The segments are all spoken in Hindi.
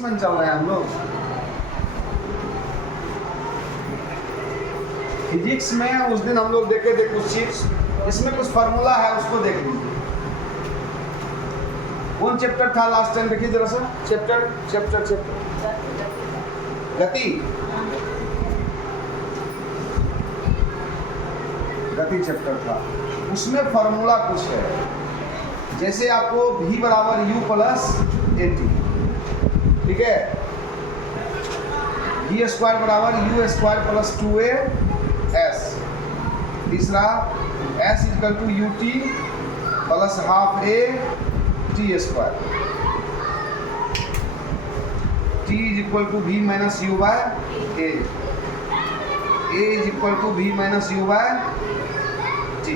चल रहे हैं हम लोग। फिजिक्स में उस दिन हम लोग देखे थे कुछ चीज, इसमें कुछ फार्मूला है, उसको देख लीजिए। कौन चैप्टर था लास्ट टाइम, देखिए जरा सा। चैप्टर गति चैप्टर था। उसमें फार्मूला कुछ है, जैसे आपको v बराबर u प्लस at, ठीक है, v स्क्वायर बराबर u स्क्वायर प्लस 2as। तीसरा s equal to ut plus half a t square. t is equal to v minus u by a is equal to v minus u by t।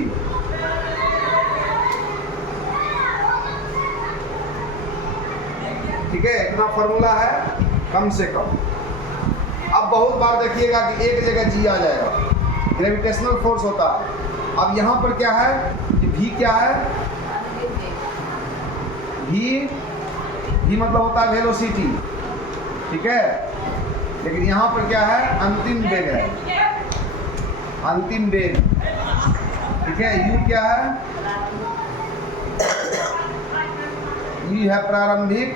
ठीक है, इतना फॉर्मूला है कम से कम। अब बहुत बार देखिएगा कि एक जगह जी आ जाएगा, ग्रेविटेशनल फोर्स होता है। अब यहाँ पर क्या है कि v क्या है, v मतलब होता है वेलोसिटी, ठीक है, लेकिन यहाँ पर क्या है, अंतिम वेग है, अंतिम वेग, ठीक है। u क्या है, u है प्रारंभिक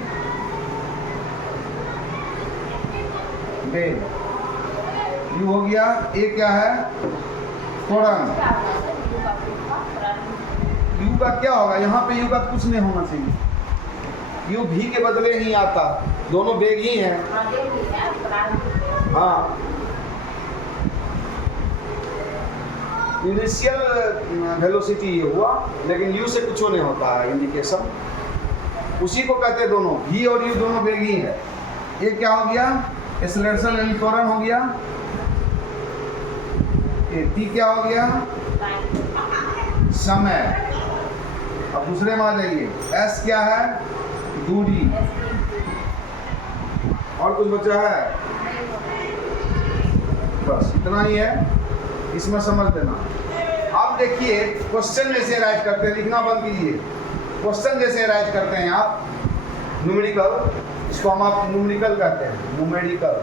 वेग, u हो गया। a क्या है, त्वरण। u का क्या होगा, यहाँ पे u का कुछ नहीं होना चाहिए, u v के बदले ही आता, दोनों वेग ही हैं। हाँ, इनिशियल वेलोसिटी ये हुआ, लेकिन u से कुछ नहीं होता है इंडिकेशन, उसी को कहते हैं दोनों, v और u दोनों वेग ही है। ये क्या हो गया, एक्सेलरेशन यानी त्वरण हो गया। ये t क्या हो गया, समय। अब दूसरे में आ जाइए, s क्या है, दूरी। और कुछ बचा है, बस इतना ही है, इसमें समझ देना। अब देखिए क्वेश्चन जैसे राइट करते हैं, लिखना बंद कीजिए। क्वेश्चन जैसे राइट करते हैं आप, न्यूमेरिकल, इसको हम आप न्यूमेरिकल कहते हैं, न्यूमेरिकल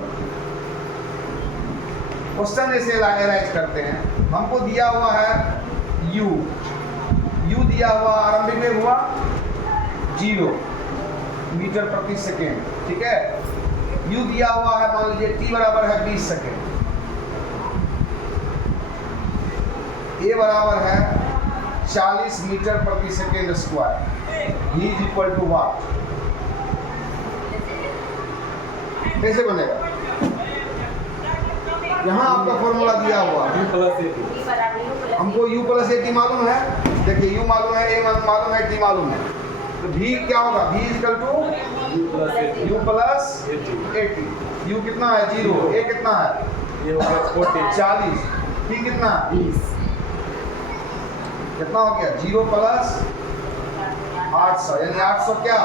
क्वेश्चन जैसे राइट करते हैं। हमको दिया हुआ है u दिया हुआ, आरंभिक वेग हुआ 0 मीटर प्रति सेकेंड, ठीक है। u दिया हुआ है, मान लीजिए t बराबर है 20 सेकेंड, a बराबर है 40 मीटर प्रति second square, v is equal to what. कैसे बनेगा, यहाँ आपका फॉर्मूला दिया हुआ, हमको u प्लस a t मालूम है, देखिए u मालूम है, a मालूम है, t मालूम है, तो v क्या होगा, v is equal to u plus a t। u कितना है, 0, a कितना है, 40, t कितना, 20, कितना हो गया, 0 प्लस 800, यानी 800 क्या,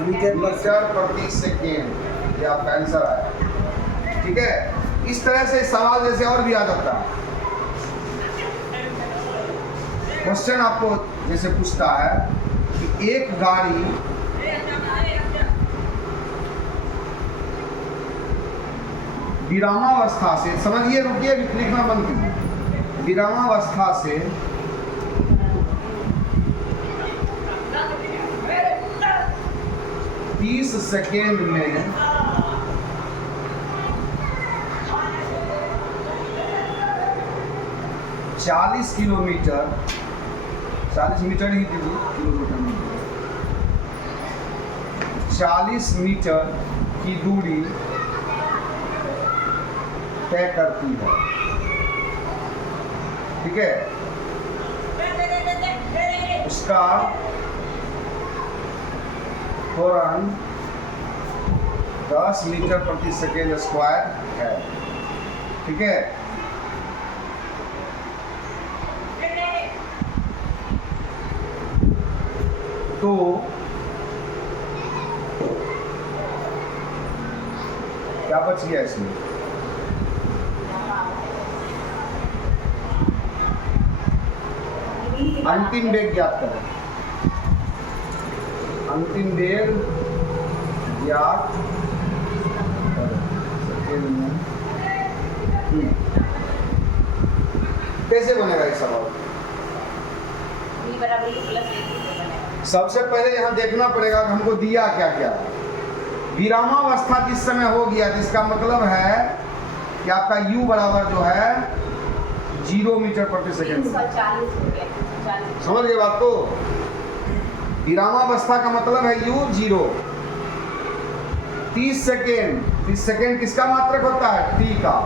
मीटर प्रति सेकेंड। ये आपका आंसर आया, ठीक है। इस तरह से सवाल जैसे और भी आ जाता है। क्वेश्चन आपको जैसे पूछता है कि एक गाड़ी विरामावस्था से, समझिए, रुकिए, लिखना बंद कीजिए, विरामावस्था से 30 सेकेंड में 40 किलोमीटर, 40 मीटर ही दीजिए, किलोमीटर में 40 मीटर की दूरी तय करती है, ठीक है। उसका त्वरण 10 मीटर प्रति सेकेंड स्क्वायर है, ठीक है। तो क्या बच गया इसमें, अंतिम वेग ज्ञात करें। अंतिम वेग ज्ञात सेकेंड में कैसे बनेगा ये सवाल? v बराबर u प्लस a बनेगा। सबसे पहले यहाँ देखना पड़ेगा कि हमको दिया क्या क्या। विरामावस्था जिस समय हो गया तो इसका मतलब है कि आपका u बराबर जो है 0 मीटर प्रति सेकेंड। 340 हो गया, 340। समझ गए बात को? विरामावस्था का मतलब है u 0। 30 सेकेंड, 30 सेकेंड किसका मात्रक होता है? t का।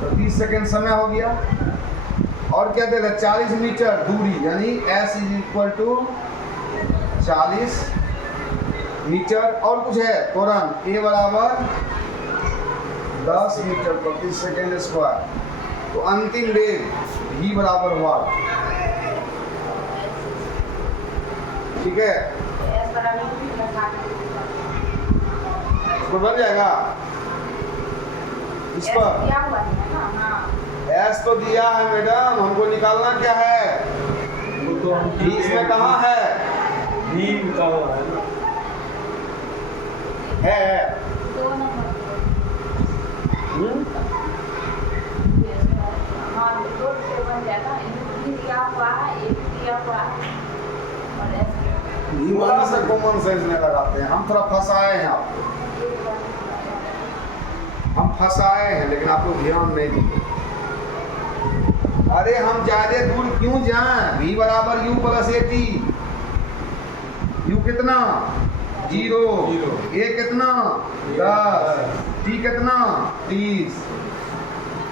तो 30 सेकेंड समय हो गया। और क्या दे रहा है? 40 मीटर दूरी, यानी s is equal to 40 metre. और कुछ है? त्वरण a बराबर 10 मीटर प्रति सेकेंड स्क्वायर। तो अंतिम वेग v बराबर हुआ, ठीक है? s बराबर u प्लस 8 तो बन जाएगा इस पर। क्या हुआ है ना? हाँ, एस तो दिया है मैडम, हमको निकालना क्या है? वो तो हम v इसमें कहाँ है? भी निकाला है ना। है। 2 नंबर। हम्म? हाँ, 2 से बन जाएगा। u भी दिया हुआ है, a भी दिया हुआ है और s थोड़ा सा कॉमन सेंस में लगाते हैं, हम थोड़ा फंसाए हैं आपको, हम फंसाए हैं लेकिन आपको ध्यान नहीं दिए। अरे हम ज्यादा दूर क्यों जाएं? v बराबर u plus A T. u कितना? 0। a कितना? 10। t कितना? 30।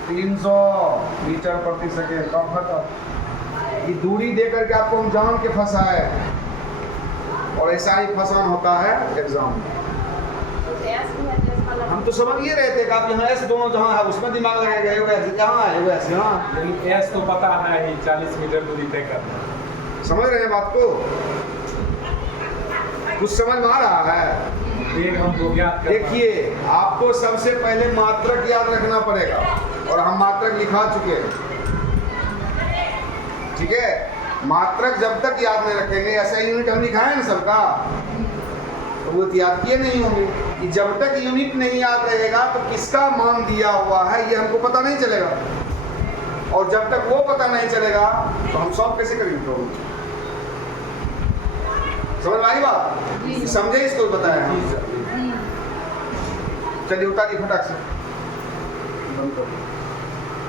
300 मीटर प्रति सेकेंड। कब खत्म? ये दूरी दे करके आपको हम जान के फंसाए हैं, और ऐसा ही फंसान होता है एग्जाम में। हम तो समझ ये रहे थे कि आप यहाँ एस दोनों जहाँ है उसमें दिमाग लगाएगा, ये वैसे यहाँ है, वैसे यहाँ। लेकिन एस तो पता है ही 40 मीटर दूरी तय करना है। समझ रहे हैं बात को? कुछ समझ में आ रहा है? एक हमको ज्ञात करना है। देखिए, आपको सबसे पहले मात्रक याद रखना पड़ेगा, और हम मात्रक लिखा चुके हैं, ठीक है? मात्रक जब तक याद नहीं रखेंगे, ऐसा यूनिट हम लिखाए हैं ना सबका, तो वो याद किए नहीं होंगे। कि जब तक यूनिट नहीं याद रहेगा तो किसका मान दिया हुआ है ये हमको पता नहीं चलेगा, और जब तक वो पता नहीं चलेगा तो हम सॉल्व कैसे करेंगे प्रॉब्लम? समझ में आई बात? समझे? इसको बताया हम। चलिए उतारिए फटाक से, बंद करो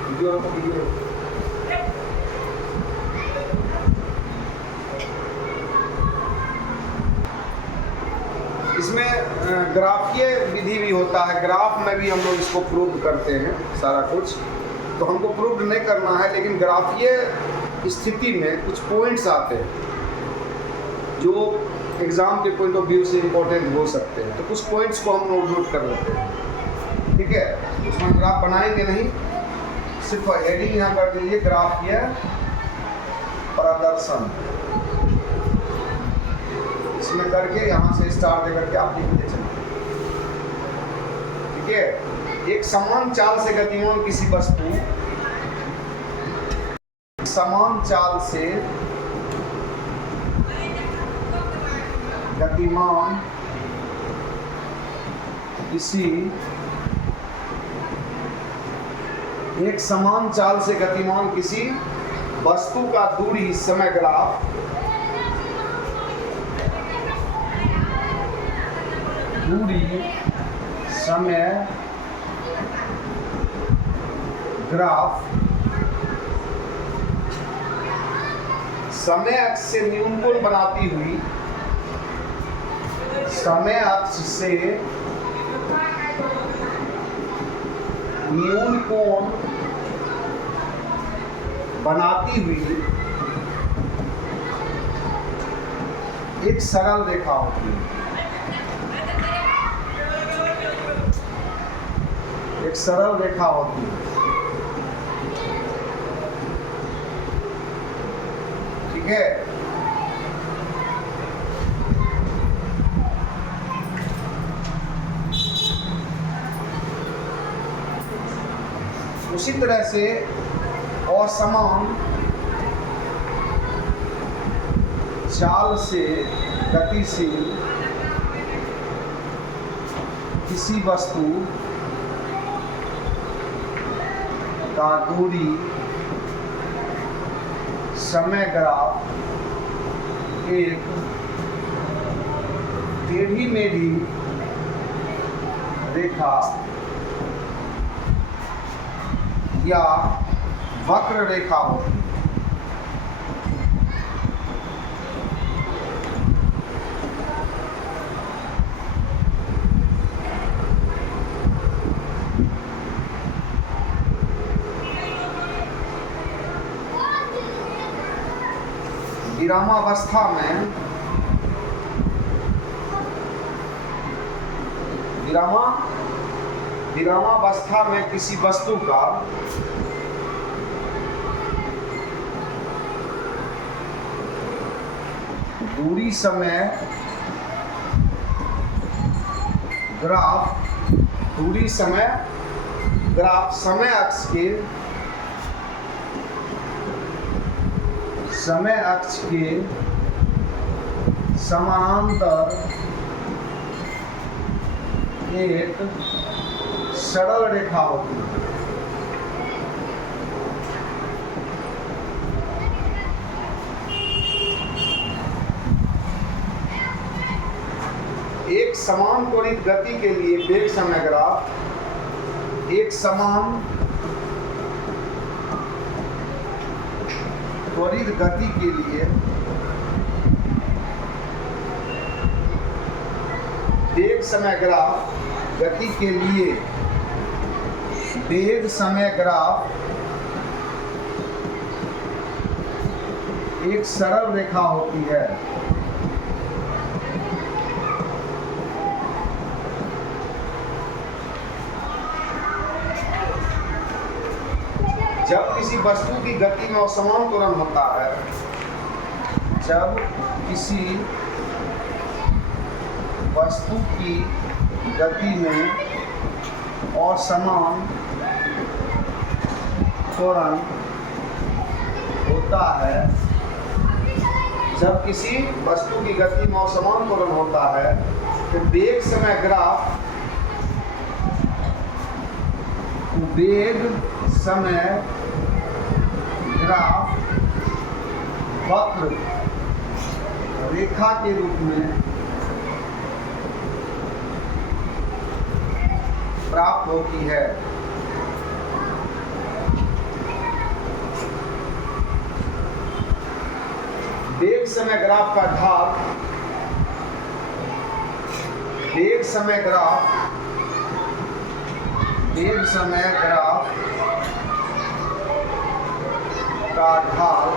वीडियो को, वीडियो। इसमें ग्राफीय विधि भी होता है, ग्राफ में भी हम लोग इसको प्रूव करते हैं सारा कुछ। तो हमको प्रूव नहीं करना है, लेकिन ग्राफीय स्थिति में कुछ पॉइंट्स आते हैं जो एग्ज़ाम के पॉइंट ऑफ व्यू से इम्पोर्टेंट हो सकते हैं। तो कुछ पॉइंट्स को हम लोग नोट कर लेते हैं, ठीक है? उसमें ग्राफ बनाएंगे नहीं, सिर्फ हेडिंग यहाँ कर दीजिए, ग्राफीय प्रदर्शन। इसमें करके यहाँ से स्टार दे करके आप लिखते चलिए, ठीक है? एक समान चाल से गतिमान किसी वस्तु, समान चाल से गतिमान किसी, एक समान चाल से गतिमान किसी वस्तु का दूरी समय ग्राफ दूरी समय ग्राफ समय अक्ष से न्यूनकोण बनाती हुई, समय अक्ष से न्यूनकोण बनाती हुई एक सरल रेखा होती है। एक सरल रेखा होती है, ठीक है? उसी तरह से असमान चाल से गतिशील किसी वस्तु का दूरी समय ग्राफ एक टेढ़ी मेढ़ी रेखा या वक्र रेखा होती है। विरामावस्था में किसी वस्तु का दूरी समय ग्राफ समय अक्ष के समानांतर एक सरल रेखा होती है। एक समान त्वरित गति के लिए वेग समय ग्राफ एक समान त्वरित गति के लिए वेग समय ग्राफ गति के लिए वेग समय ग्राफ एक सरल रेखा होती है। जब किसी वस्तु की गति में असमान त्वरण होता है, जब किसी वस्तु की गति में असमान त्वरण होता है, जब किसी वस्तु की गति में असमान त्वरण होता है तो वेग समय ग्राफ वक्र रेखा के रूप में प्राप्त होती है। वेग समय ग्राफ का ढाल वेग समय ग्राफ का ढाल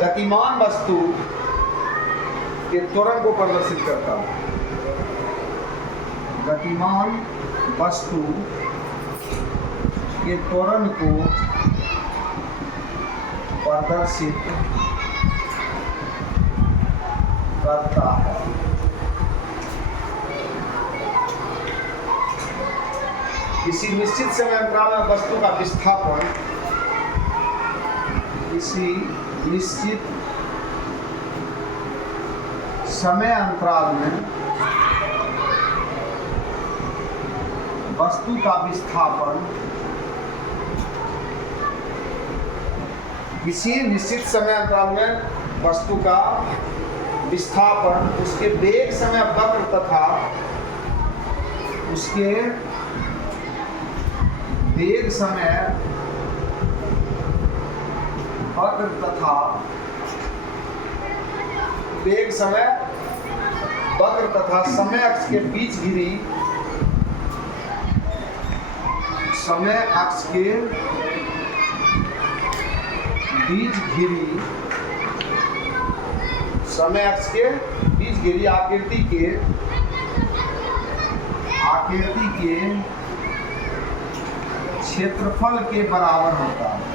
गतिमान वस्तु के त्वरण को प्रदर्शित करता है। गतिमान वस्तु के त्वरण को प्रदर्शित करता है। किसी निश्चित समय अंतराल में वस्तु का विस्थापन किसी निश्चित समय अंतराल में वस्तु का विस्थापन किसी निश्चित समय अंतराल में वस्तु का विस्थापन उसके वेग समय वक्र तथा उसके वेग समय वक्र तथा वेग समय वक्र तथा समय अक्ष के बीच घिरी समय अक्ष के बीच घिरी आकृति के क्षेत्रफल के बराबर होता है।